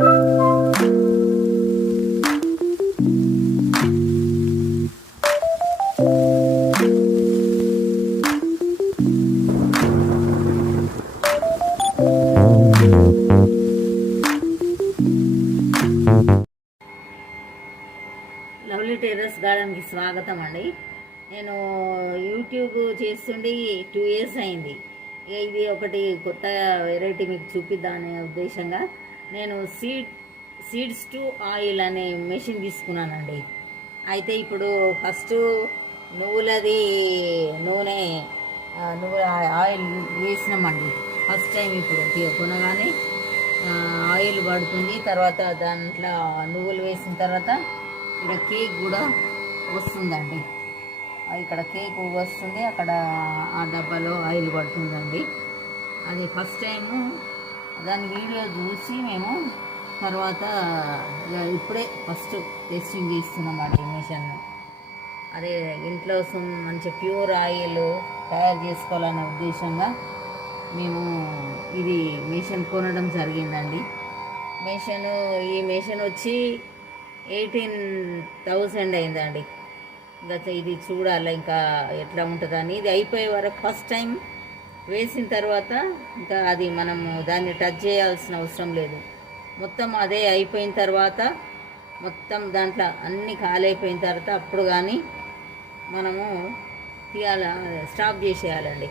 Lovely terrace గార్డెన్కి స్వాగతం అండి. నేను యూట్యూబ్ చేస్తుండి 2 years అయింది. ఇది ఒకటి కొత్త వెరైటీ మీకు చూపిద్దామనే ఉద్దేశంగా నేను సీడ్స్ టు ఆయిల్ అనే మెషిన్ తీసుకున్నానండి. అయితే ఇప్పుడు ఫస్ట్ నువ్వులది నూనె నువ్వుల ఆయిల్ వేసినామండి. ఫస్ట్ టైం ఇప్పుడు కొనగానే ఆయిల్ పడుతుంది. తర్వాత దాంట్లో నువ్వులు వేసిన తర్వాత ఇక్కడ కేక్ కూడా వస్తుందండి. ఇక్కడ కేక్ వస్తుంది, అక్కడ ఆ డబ్బాలో ఆయిల్ పడుతుందండి. అది ఫస్ట్ టైము దాని వీడియో చూసి మేము తర్వాత ఇప్పుడే ఫస్ట్ టెస్టింగ్ చేస్తున్నామండి మిషన్. అదే ఇంట్లో మంచి ప్యూర్ ఆయిల్ తయారు చేసుకోవాలనే ఉద్దేశంగా మేము ఇది మిషన్ కొనడం జరిగిందండి. ఈ మిషన్ వచ్చి 18,000 అయిందండి. ఇంకా ఇది చూడాలి ఇంకా ఎట్లా ఉంటుందని. ఇది అయిపోయే వరకు ఫస్ట్ టైం వేసిన తర్వాత ఇంకా అది మనము దాన్ని టచ్ చేయాల్సిన అవసరం లేదు. మొత్తం అదే అయిపోయిన తర్వాత మొత్తం దాంట్లో అన్నీ కాలైపోయిన తర్వాత అప్పుడు కానీ మనము స్టాప్ చేసేయాలండి.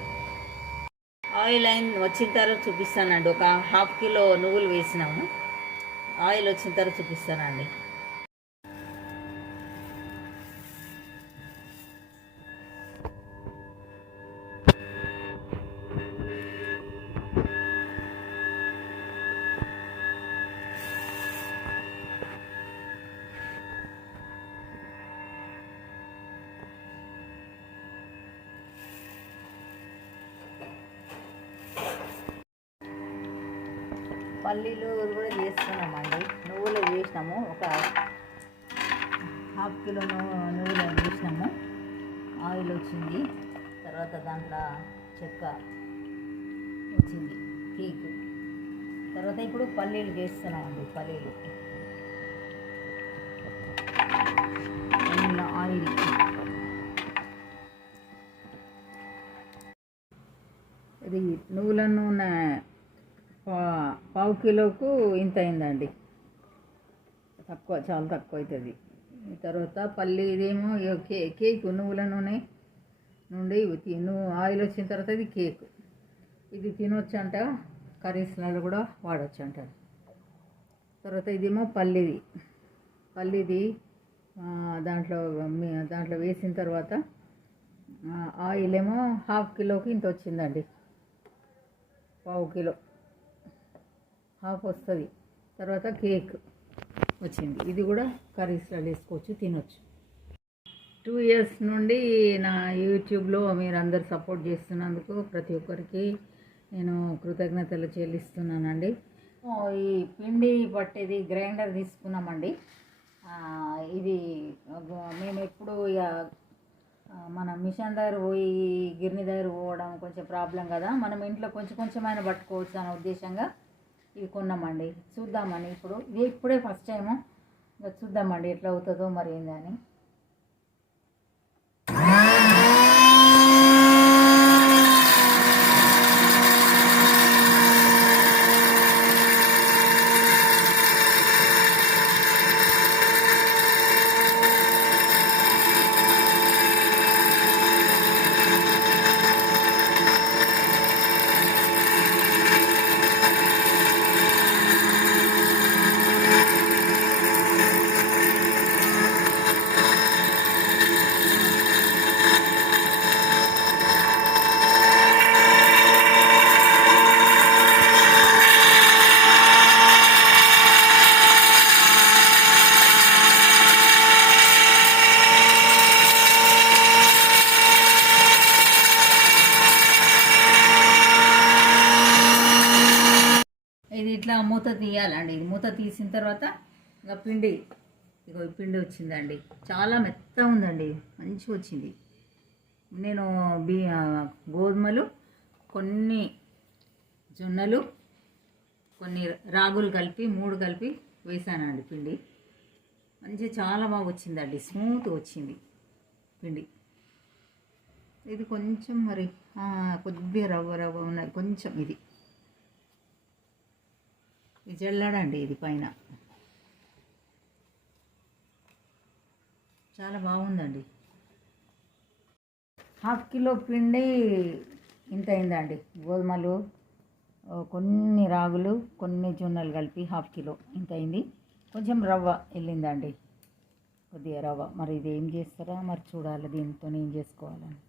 ఆయిల్ వచ్చిన తర్వాత చూపిస్తానండి. ఒక 1/2 kilo నువ్వులు వేసినాము. ఆయిల్ వచ్చిన తర్వాత చూపిస్తానండి. పల్లీలు కూడా చేస్తున్నామండి. నువ్వులు వేసినాము, ఒక 1/2 kilo నువ్వులు వేసినాము. ఆయిల్ వచ్చింది, తర్వాత దాంట్లో చెక్క వచ్చింది, కేక్. తర్వాత ఇప్పుడు పల్లీలు వేస్తున్నామండి. పల్లీలు ఆయిల్ ఇది నువ్వుల నూనె 1/2 కిలోకు ఇంత అయిందండి. తక్కువ, చాలా తక్కువ అవుతుంది. తర్వాత పల్లి ఇదేమో కేక్ నువ్వుల నూనె నుండి ఆయిల్ వచ్చిన తర్వాత ఇది కేక్. ఇది తినొచ్చు అంట, కర్రీస్లలో కూడా వాడచ్చు అంట. తర్వాత ఇదేమో పల్లిది దాంట్లో వేసిన తర్వాత ఆయిల్ ఏమో 1/2 కిలోకి ఇంత వచ్చిందండి. 1/2 కిలో హాఫ్ వస్తుంది. తర్వాత కేక్ వచ్చింది, ఇది కూడా కర్రీస్లో వేసుకోవచ్చు, తినొచ్చు. 2 years నుండి నా యూట్యూబ్లో మీరు అందరు సపోర్ట్ చేస్తున్నందుకు ప్రతి ఒక్కరికి నేను కృతజ్ఞతలు చెల్లిస్తున్నానండి. ఈ పిండి పట్టేది గ్రైండర్ తీసుకున్నామండి. ఇది మేము ఎప్పుడు ఇక మన మిషన్ దగ్గర పోయి గిర్ని దగ్గర పోవడం కొంచెం ప్రాబ్లం కదా, మనం ఇంట్లో కొంచెమైనా పట్టుకోవచ్చు అనే ఉద్దేశంగా ఇది కొన్నామండి. చూద్దామని ఇప్పుడే ఫస్ట్ టైము, ఇంకా చూద్దామండి ఎట్లా అవుతుందో మరి ఏందని. ఇది ఇట్లా మూత తీయాలండి. ఇది మూత తీసిన తర్వాత ఇంకా పిండి వచ్చిందండి. చాలా మెత్తగా ఉందండి, మంచిగా వచ్చింది. నేను గోధుమలు, కొన్ని జొన్నలు, కొన్ని రాగులు కలిపి 3 కలిపి వేసానండి పిండి. మంచిగా చాలా బాగా వచ్చిందండి, స్మూత్గా వచ్చింది పిండి. ఇది కొంచెం మరి కొద్దిగా రవ్వ ఉన్నది కొంచెం. ఇది జల్లడండి, ఇది పైన చాలా బాగుందండి. 1/2 కిలో పిండి ఇంత అయిందండి. గోధుమలు, కొన్ని రాగులు, కొన్ని జొన్నలు కలిపి 1/2 కిలో ఇంత అయింది. కొంచెం రవ్వ వెళ్ళిందండి, కొద్దిగా రవ్వ. మరి ఇది ఏం చేస్తారా మరి చూడాలి, దీంతో ఏం చేసుకోవాలని.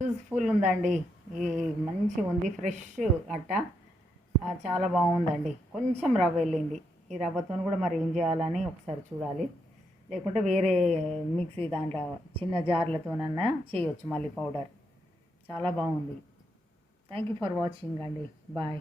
యూస్ఫుల్ ఉందండి, ఇది మంచిగా ఉంది, ఫ్రెష్ అట్ట చాలా బాగుందండి. కొంచెం రవ్వ వెళ్ళింది. ఈ రవ్వతో కూడా మరి ఏం చేయాలని ఒకసారి చూడాలి, లేకుంటే వేరే మిక్సీ దాంట్లో చిన్న జార్లతోనన్నా చేయొచ్చు మళ్ళీ పౌడర్. చాలా బాగుంది. థ్యాంక్ యూ ఫర్ వాచింగ్ అండి. బాయ్.